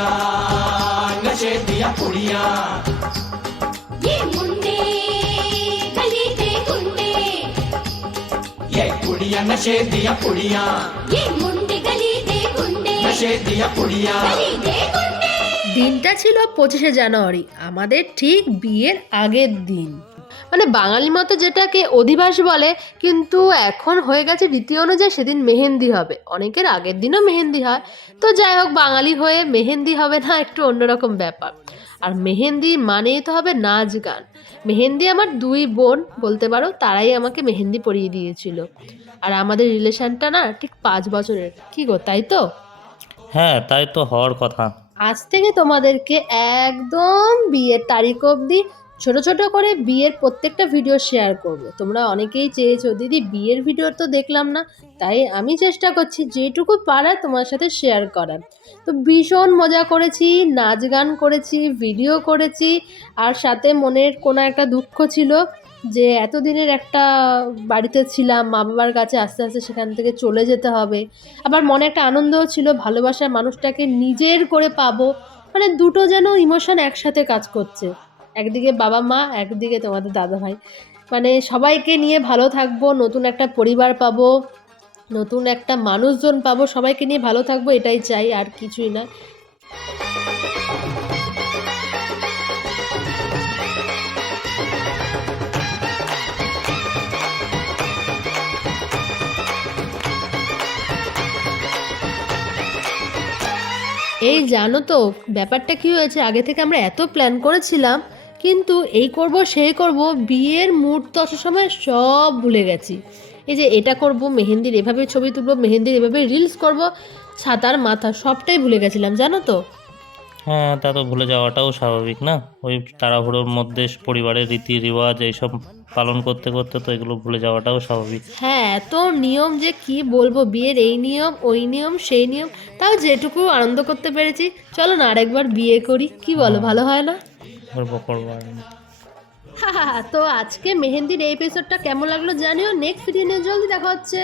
ਕੁੜੀਆਂ ਨਸ਼ੇ ਦੀਆਂ ਕੁੜੀਆਂ ਇਹ ਮੁੰਡੇ ਗਲੀ ਦੇ ਗੁੰਡੇ ਇਹ ਕੁੜੀਆਂ ਨਸ਼ੇ ਦੀਆਂ ਕੁੜੀਆਂ ਇਹ ਮੁੰਡੇ ਗਲੀ ਦੇ ਗੁੰਡੇ ਨਸ਼ੇ ਦੀਆਂ ਕੁੜੀਆਂ ਗਲੀ ਦੇ ਗੁੰਡੇ দিনটা ছিল পঁচিশে জানুয়ারি আমাদের ঠিক বিয়ের আগের দিন মানে বাঙালি মতো যেটাকে অধিবাস বলে কিন্তু এখন হয়ে গেছে রীতি অনুযায়ী সেদিন মেহেন্দি হবে। অনেকের আগের দিনও মেহেন্দি হয়। তো যাই হোক বাঙালি হয়ে মেহেন্দি হবে না একটু অন্যরকম ব্যাপার। আর মেহেন্দি মানেই তো হবে নাচ গান। মেহেন্দি আমার দুই বোন বলতে পারো তারাই আমাকে মেহেন্দি পরিয়ে দিয়েছিল। আর আমাদের রিলেশনটা না ঠিক পাঁচ বছরের। কি গো তাই তো? হ্যাঁ তাই তো হওয়ার কথা। আজ থেকে তোমাদেরকে একদম বিয়ের তারিখ অবধি ছোট ছোট করে বিয়ের প্রত্যেকটা ভিডিও শেয়ার করব। তোমরা অনেকেই চেয়েছো, দিদি, বিয়ের ভিডিও তো দেখলাম না। তাই আমি চেষ্টা করছি যেটুকু পারা তোমার সাথে শেয়ার করার। তো ভীষণ মজা করেছি, নাচ গান করেছি ভিডিও করেছি, আর সাথে মনের কোনো একটা দুঃখ ছিল যে এতদিনের একটা বাড়িতে ছিলাম মা বাবার কাছে আস্তে আস্তে সেখান থেকে চলে যেতে হবে। আবার মনে একটা আনন্দও ছিল, ভালোবাসার মানুষটাকে নিজের করে পাবো। মানে দুটো যেন ইমোশন একসাথে কাজ করছে। একদিকে বাবা মা, একদিকে তোমাদের দাদা ভাই। মানে সবাইকে নিয়ে ভালো থাকব, নতুন একটা পরিবার পাবো, নতুন একটা মানুষজন পাবো, সবাইকে নিয়ে ভালো থাকব, এটাই চাই, আর কিছুই না। এই জানো তো, ব্যাপারটা কি হয়েছে? আগে থেকে আমরা এত প্ল্যান করেছিলাম কিন্তু এই করব সেই করব বিয়ের মুহূর্ত আসার সময় সব ভুলে গেছি। এই যে এটা করব মেহেন্দির এভাবে ছবি তুলবো মেহেন্দির এভাবে রিলস করব ছাতার মাথা সবটাই ভুলে গেছিলাম জানো তো? হ্যাঁ তা তো ভুলে যাওয়াটাও স্বাভাবিক না? ওই তাড়াহুড়োর মধ্যে পরিবারের রীতি রিওয়াজ এইসব পালন করতে করতে তো এগুলো ভুলে যাওয়াটাও স্বাভাবিক। হ্যাঁ এত নিয়ম যে কি বলব বিয়ের এই নিয়ম ওই নিয়ম সেই নিয়ম তাও যেটুকু আনন্দ করতে পেরেছি। চলো না আরেকবার বিয়ে করি কি বলো ভালো হয় না? করব করব আর তো আজকে মেহেন্দির এই এপিসোডটা কেমন লাগল জানিও। নেক্সট ভিডিও নিয়ে জলদি দেখা হচ্ছে।